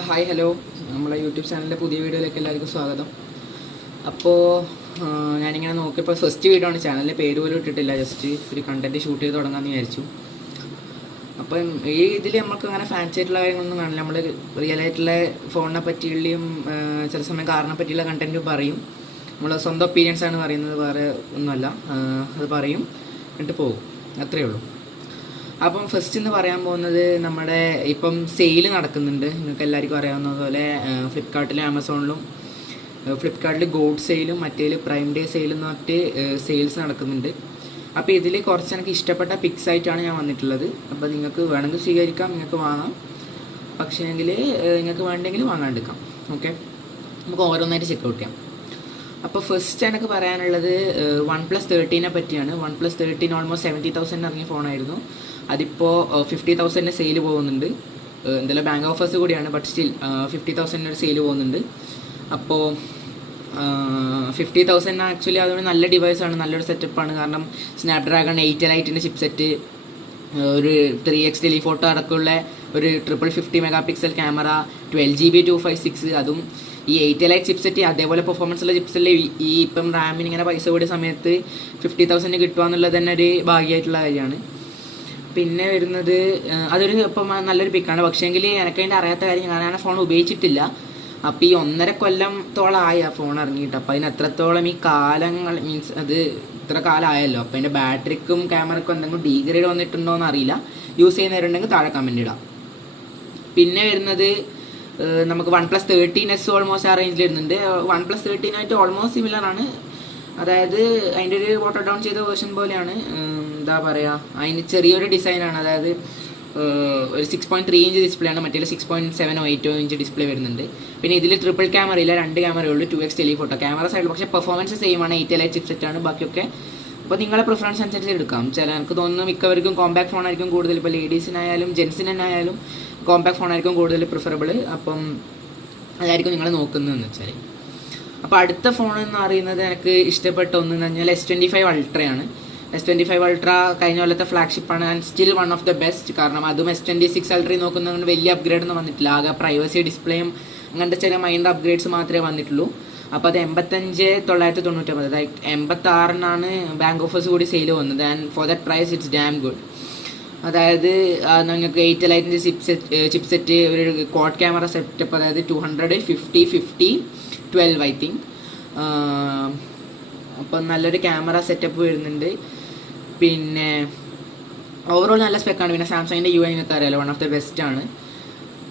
Hi hello, നമ്മളെ YouTube ചാനലിൻ്റെ പുതിയ വീഡിയോയിലേക്ക് എല്ലാവർക്കും സ്വാഗതം. അപ്പോൾ ഞാനിങ്ങനെ നോക്കിയപ്പോൾ ഫസ്റ്റ് വീഡിയോ ആണ്, ചാനലിൻ്റെ പേര് പോലും ഇട്ടിട്ടില്ല, ജസ്റ്റ് ഒരു കണ്ടൻറ്റ് ഷൂട്ട് ചെയ്ത് തുടങ്ങാമെന്ന് വിചാരിച്ചു. അപ്പം ഈ ഇതിൽ നമുക്ക് അങ്ങനെ ഫാൻസി ആയിട്ടുള്ള കാര്യങ്ങളൊന്നും കാണില്ല. നമ്മൾ റിയൽ ആയിട്ടുള്ള ഫോണിനെ പറ്റിയുള്ളയും ചില സമയം കാറിനെ പറ്റിയുള്ള കണ്ടൻറ്റ് പറയും. നമ്മൾ സ്വന്തം ഒപ്പീനിയൻസാണ് പറയുന്നത്, വേറെ ഒന്നുമല്ല. അത് പറയും, എന്നിട്ട് പോകും, അത്രയേ ഉള്ളൂ. അപ്പം ഫസ്റ്റ് ഇന്ന് പറയാൻ പോകുന്നത്, നമ്മുടെ ഇപ്പം സെയിൽ നടക്കുന്നുണ്ട്, നിങ്ങൾക്ക് എല്ലാവർക്കും അറിയാവുന്നതുപോലെ. ഫ്ലിപ്കാർട്ടിലും ആമസോണിലും, ഫ്ലിപ്കാർട്ടിൽ ഗോൾഡ് സെയിലും മറ്റേതിൽ പ്രൈം ഡേ സെയിലും എന്ന് പറഞ്ഞിട്ട് സെയിൽസ് നടക്കുന്നുണ്ട്. അപ്പോൾ ഇതിൽ കുറച്ച് എനിക്ക് ഇഷ്ടപ്പെട്ട പിക്സ് ആയിട്ടാണ് ഞാൻ വന്നിട്ടുള്ളത്. അപ്പോൾ നിങ്ങൾക്ക് വേണമെങ്കിൽ സ്വീകരിക്കാം, നിങ്ങൾക്ക് വാങ്ങാം, പക്ഷേ എങ്കിൽ നിങ്ങൾക്ക് വേണ്ടെങ്കിൽ വാങ്ങാണ്ടിരിക്കാം. ഓക്കെ, നമുക്ക് ഓരോന്നായിട്ട് ചെക്കൗട്ട് ചെയ്യാം. അപ്പോൾ ഫസ്റ്റ് എനിക്ക് പറയാനുള്ളത് OnePlus 13 പറ്റിയാണ്. OnePlus 13 ഓൾമോസ്റ്റ് 70,000 ഇറങ്ങിയ ഫോണായിരുന്നു. അതിപ്പോൾ 50,000 സെയിൽ പോകുന്നുണ്ട്. എന്തെല്ലാം ബാങ്ക് ഓഫേഴ്സ് കൂടിയാണ്, ബട്ട് സ്റ്റിൽ 50,000 ഒരു സെയിൽ പോകുന്നുണ്ട്. അപ്പോൾ 50,000 ആക്ച്വലി അതുകൊണ്ട് നല്ല ഡിവൈസാണ്, നല്ലൊരു സെറ്റപ്പാണ്. കാരണം സ്നാപ്ഡ്രാഗൺ 8 Liteൻ്റെ ചിപ്സെറ്റ്, ഒരു 3x ടെലിഫോട്ടോ അടക്കമുള്ള ഒരു 50 മെഗാ പിക്സൽ ക്യാമറ, 12GB 256, അതും ഈ 8 Lite ചിപ്സെറ്റ് അതേപോലെ പെർഫോമൻസ് ഉള്ള ചിപ്സെറ്റ് ഈ ഇപ്പം റാമിന് ഇങ്ങനെ പൈസ കൂടിയ സമയത്ത് 50,000 കിട്ടുക എന്നുള്ളത് തന്നെ ഒരു ഭാഗ്യമായിട്ടുള്ള കാര്യമാണ്. പിന്നെ വരുന്നത് അതൊരു ഇപ്പം നല്ലൊരു പിക്കാണ്. പക്ഷേങ്കിൽ എനിക്കതിൻ്റെ അറിയാത്ത കാര്യം, ഞാൻ ഫോൺ ഉപയോഗിച്ചിട്ടില്ല. അപ്പോൾ ഈ 1.5 കൊല്ലത്തോളമായി ആ ഫോൺ ഇറങ്ങിയിട്ട്. അപ്പോൾ അതിന് എത്രത്തോളം ഈ കാലങ്ങൾ മീൻസ് അത് ഇത്ര കാലമായല്ലോ, അപ്പോൾ അതിൻ്റെ ബാറ്ററിക്കും ക്യാമറയ്ക്കും എന്തെങ്കിലും ഡീഗ്രേഡ് വന്നിട്ടുണ്ടോ എന്ന് അറിയില്ല. യൂസ് ചെയ്യുന്നവരുണ്ടെങ്കിൽ താഴെ കമൻറ്റ് ഇടാം. പിന്നെ വരുന്നത് നമുക്ക് OnePlus 13s ഓൾമോസ്റ്റ് ആ റേഞ്ചിൽ വരുന്നുണ്ട്. OnePlus 13 ആയിട്ട് ഓൾമോസ്റ്റ് സിമിലർ ആണ്. അതായത് അതിൻ്റെ ഒരു വാട്ടർ ഡൗൺ ചെയ്ത വേർഷൻ പോലെയാണ്. എന്താ പറയുക, അതിന് ചെറിയൊരു ഡിസൈനാണ്. അതായത് ഒരു 6.3 ഇഞ്ച് ഡിസ്പ്ലേ ആണ്, മറ്റേ 6.7 8 ഇഞ്ച് ഡിസ്പ്ലേ വരുന്നുണ്ട്. പിന്നെ ഇതിൽ ട്രിപ്പിൾ ക്യാമറ ഇല്ല, 2 ക്യാമറയുള്ളൂ, 2x ടെലിഫോട്ടോ. ക്യാമറ സൈഡിൽ പക്ഷേ പെർഫോമൻസ് സെയിം ആണ്, 8 Lite ചിപ്സെറ്റ് ആണ്. ബാക്കിയൊക്കെ അപ്പോൾ നിങ്ങളെ പ്രിഫറൻസ് അനുസരിച്ച് എടുക്കാം. എനിക്ക് തോന്നുന്നു മിക്കവർക്കും കോമ്പാക്ട് ഫോണായിരിക്കും കൂടുതൽ. ഇപ്പോൾ ലേഡീസിനായാലും ജെൻസിനായാലും കോമ്പാക്ട് ഫോണായിരിക്കും കൂടുതൽ പ്രിഫറബിൾ. അപ്പം അതായിരിക്കും നിങ്ങൾ നോക്കുന്നതെന്ന് വെച്ചാൽ. അപ്പോൾ അടുത്ത ഫോൺ എന്ന് പറയുന്നത് എനിക്ക് ഇഷ്ടപ്പെട്ട ഒന്നെന്ന് പറഞ്ഞാൽ S25 Ultra ആണ്. S25 Ultra കഴിഞ്ഞ കൊല്ലത്തെ ഫ്ലാഗ്ഷിപ്പാണ് and still one of the best. കാരണം അതും S26 Ultra നോക്കുന്നതുകൊണ്ട് വലിയ അപ്ഗ്രേഡ് ഒന്നും വന്നിട്ടില്ല. ആകെ പ്രൈവസി ഡിസ്പ്ലേയും അങ്ങനത്തെ ചില മൈൻഡ് അപ്ഗ്രേഡ്സ് മാത്രമേ വന്നിട്ടുള്ളൂ. അപ്പോൾ അത് 85,999, അതായത് 86-നാണ് ബാങ്ക് ഓഫേഴ്സ് കൂടി സെയിൽ വന്നത്. And for that price it's damn good. അതായത് നിങ്ങൾക്ക് 8 Liteൻ്റെ ചിപ്സെറ്റ്, ഒരു ക്വാഡ് ക്യാമറ സെറ്റപ്പ്, അതായത് 200, 50, 50, 12 ഐ തിങ്ക്. അപ്പം നല്ലൊരു ക്യാമറ സെറ്റപ്പ് വരുന്നുണ്ട്. പിന്നെ ഓവറോൾ നല്ല സ്പെക്കാണ്. പിന്നെ സാംസങ്ങിൻ്റെ UI നിങ്ങൾക്ക് അറിയാലോ, വൺ ഓഫ് ദ ബെസ്റ്റ് ആണ്.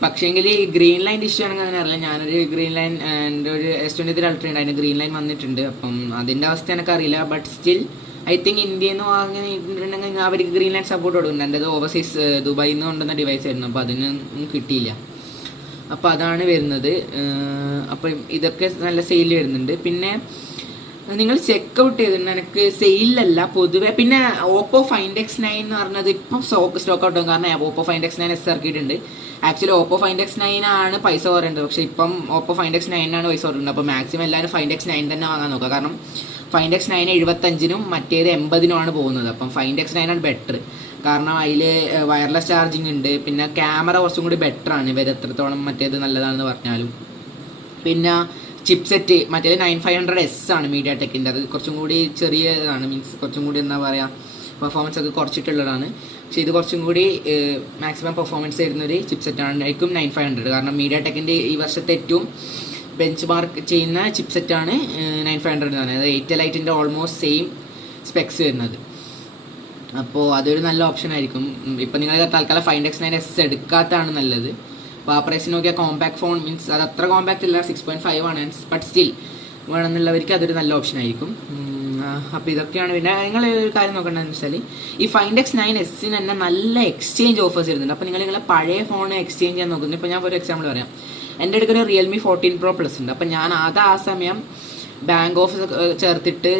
പക്ഷേങ്കിൽ ഈ ഗ്രീൻ ലൈൻ ഇഷ്യൂ ആണെങ്കിൽ അങ്ങനെ അറിയില്ല. ഞാനൊരു ഗ്രീൻ ലൈൻ ആൻഡ് ഒരു S23 Ultra ഉണ്ട്, അതിന് ഗ്രീൻ ലൈൻ വന്നിട്ടുണ്ട്. അപ്പം അതിൻ്റെ അവസ്ഥ എനിക്കറിയില്ല. ബട്ട് സ്റ്റിൽ ഐ തിങ്ക് ഇന്ത്യയിൽ നിന്ന് വാങ്ങിയിട്ടുണ്ടെങ്കിൽ അവർക്ക് ഗ്രീൻ ലൈൻ സപ്പോർട്ട് കൊടുക്കുന്നുണ്ട്. എൻ്റെ ഓവർസീസ് ദുബായിൽ നിന്ന് കൊണ്ടുവന്ന ഡിവൈസ് ആയിരുന്നു, അപ്പോൾ അതിനൊന്നും കിട്ടിയില്ല. അപ്പോൾ അതാണ് വരുന്നത്. അപ്പം ഇതൊക്കെ നല്ല സെയിൽ വരുന്നുണ്ട്. പിന്നെ നിങ്ങൾ ചെക്കൗട്ട് ചെയ്തിട്ടുണ്ട്, എനിക്ക് സെയിലല്ല പൊതുവെ. പിന്നെ ഓപ്പോ Find X9 എന്ന് പറഞ്ഞത് ഇപ്പം സ്റ്റോക്ക് ഔട്ട് ആകും. കാരണം ഓപ്പോ Find X9s ഇറക്കിയിട്ടുണ്ട്. ആക്ച്വലി ഓപ്പോ Find X9 ആണ് പൈസ കുറയേണ്ടത്, പക്ഷേ ഇപ്പം ഓപ്പോ Find X9 ആണ് പൈസ കുറയുന്നത്. അപ്പോൾ മാക്സിമം എല്ലാവരും Find X9 തന്നെ വാങ്ങാൻ നോക്കുക. കാരണം Find X9 75-നും മറ്റേത് 80-നും പോകുന്നത്. അപ്പം Find X9 ആണ് ബെറ്റർ. കാരണം അതിൽ വയർലെസ് ചാർജിങ് ഉണ്ട്. പിന്നെ ക്യാമറ കുറച്ചും കൂടി ബെറ്റർ ആണ്, ഇവർ എത്രത്തോളം മറ്റേത് നല്ലതാണെന്ന് പറഞ്ഞാലും. പിന്നെ ചിപ്സെറ്റ് മറ്റേ 9500S ആണ് മീഡിയ ടെക്കിൻ്റെ. അത് കുറച്ചും കൂടി ചെറിയതാണ്, മീൻസ് കുറച്ചും കൂടി എന്താ പറയുക, പെർഫോമൻസ് ഒക്കെ കുറച്ചിട്ടുള്ളതാണ്. പക്ഷേ ഇത് കുറച്ചും കൂടി മാക്സിമം പെർഫോമൻസ് തരുന്നൊരു ചിപ്സെറ്റാണ്, ആയിരിക്കും 9500. കാരണം മീഡിയ ടെക്കിൻ്റെ ഈ വർഷത്തെ ഏറ്റവും ബെഞ്ച് മാർക്ക് ചെയ്യുന്ന ചിപ്സെറ്റാണ് 9500 എന്ന് പറയുന്നത്. 8 Liteൻ്റെ ഓൾമോസ്റ്റ് സെയിം സ്പെക്സ് വരുന്നത്. അപ്പോൾ അതൊരു നല്ല ഓപ്ഷൻ ആയിരിക്കും. ഇപ്പം നിങ്ങൾ തൽക്കാലം Find X9s എടുക്കാത്തതാണ് നല്ലത്. അപ്പോൾ ആ പ്രൈസിന് നോക്കിയാൽ കോമ്പാക്ട് ഫോൺ മീൻസ് അത് അത്ര കോമ്പാക്റ്റ് ഇല്ല, 6.5 ആണ്. ബട്ട് സ്റ്റിൽ വേണമെന്നുള്ളവർക്ക് അതൊരു നല്ല ഓപ്ഷൻ ആയിരിക്കും. അപ്പോൾ ഇതൊക്കെയാണ്. പിന്നെ നിങ്ങൾ ഒരു കാര്യം നോക്കേണ്ടതെന്ന് വെച്ചാൽ ഈ Find X9s തന്നെ നല്ല എക്സ്ചേഞ്ച് ഓഫേഴ്സ് വരുന്നുണ്ട്. അപ്പോൾ നിങ്ങളെ പഴയ ഫോൺ എക്സ്ചേഞ്ച് ചെയ്യാൻ നോക്കുന്നത്. ഇപ്പോൾ ഞാൻ ഒരു എക്സാമ്പിൾ പറയാം. എൻ്റെ അടുത്തൊരു Realme 14 Pro Plus ഉണ്ട്. അപ്പം ഞാൻ ആ സമയം ബാങ്ക് ഓഫേഴ്സ് ചേർത്തിട്ട്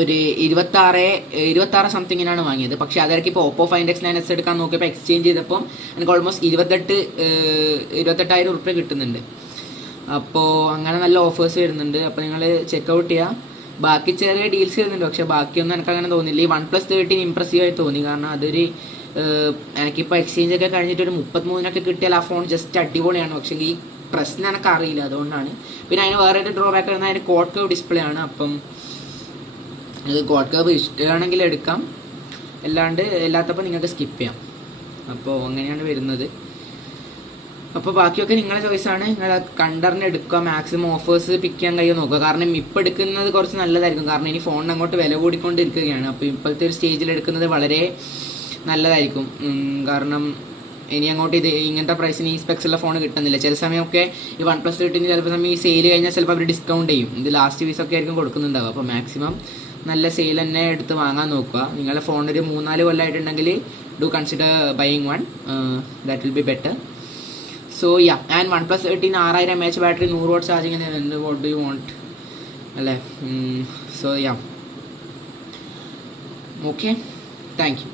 ഒരു 26 സംതിങ്ങിനാണ് വാങ്ങിയത്. പക്ഷേ അതായിരിക്കും ഇപ്പോൾ ഓപ്പോ Find X9s എടുക്കാൻ നോക്കിയപ്പോൾ എക്സ്ചേഞ്ച് ചെയ്തപ്പോൾ എനിക്ക് ഓൾമോസ്റ്റ് 28,000 റുപ്യ കിട്ടുന്നുണ്ട്. അപ്പോൾ അങ്ങനെ നല്ല ഓഫേഴ്സ് വരുന്നുണ്ട്. അപ്പോൾ നിങ്ങൾ ചെക്കൗട്ട് ചെയ്യുക. ബാക്കി ചെറിയ ഡീൽസ് വരുന്നുണ്ട്, പക്ഷേ ബാക്കിയൊന്നും എനിക്ക് അങ്ങനെ തോന്നില്ല. ഈ OnePlus 13 ഇംപ്രസീവായി തോന്നി. കാരണം അതൊരു എനിക്കിപ്പോൾ എക്സ്ചേഞ്ച് ഒക്കെ കഴിഞ്ഞിട്ട് ഒരു 33 കിട്ടിയാൽ ആ ഫോൺ ജസ്റ്റ് അടിപൊളിയാണ്. പക്ഷേ ഈ പ്രശ്നം എനിക്ക് അറിയില്ല, അതുകൊണ്ടാണ്. പിന്നെ അതിന് വേറെ ഒരു ഡ്രോബാക്ക് വരുന്നത് അതിന് ക്വാഡ് കർവ് ഡിസ്പ്ലേ ആണ്. അപ്പം ഇത് ക്വാഡ് കർവ് ഇഷ്ടമാണെങ്കിൽ എടുക്കാം, അല്ലാത്തപ്പോൾ നിങ്ങൾക്ക് സ്കിപ്പ് ചെയ്യാം. അപ്പോൾ അങ്ങനെയാണ് വരുന്നത്. അപ്പോൾ ബാക്കിയൊക്കെ നിങ്ങളുടെ ചോയ്സാണ്. നിങ്ങൾ കണ്ടറിഞ്ഞ് എടുക്കുക, മാക്സിമം ഓഫേഴ്സ് പിക്ക് ചെയ്യാൻ കഴിയുമോ നോക്കുക. കാരണം ഇപ്പോൾ എടുക്കുന്നത് കുറച്ച് നല്ലതായിരിക്കും, കാരണം ഇനി ഫോണിന് അങ്ങോട്ട് വില കൂടിക്കൊണ്ടിരിക്കുകയാണ്. അപ്പോൾ ഇപ്പോഴത്തെ ഒരു സ്റ്റേജിൽ എടുക്കുന്നത് വളരെ നല്ലതായിരിക്കും. കാരണം ഇനി അങ്ങോട്ട് ഇങ്ങനത്തെ പ്രൈസിന് ഈ സ്പെക്സുള്ള ഫോൺ കിട്ടുന്നില്ല. ചില സമയമൊക്കെ ഈ OnePlus 13 ചിലപ്പോൾ സമയം ഈ സെയിൽ കഴിഞ്ഞാൽ ചിലപ്പോൾ അവർ ഡിസ്കൗണ്ട് ചെയ്യും. ഇത് ലാസ്റ്റ് പീസൊക്കെ ആയിരിക്കും കൊടുക്കുന്നുണ്ടാവുക. അപ്പോൾ മാക്സിമം നല്ല സെയിൽ തന്നെ എടുത്ത് വാങ്ങാൻ നോക്കുക. നിങ്ങളുടെ ഫോണൊരു 3-4 കൊല്ലമായിട്ടുണ്ടെങ്കിൽ do consider buying one, that will be better. So yeah, and OnePlus 13 6000 mAh battery, 100 watt charging, what do you want അല്ലേ? So yeah, okay, thank U.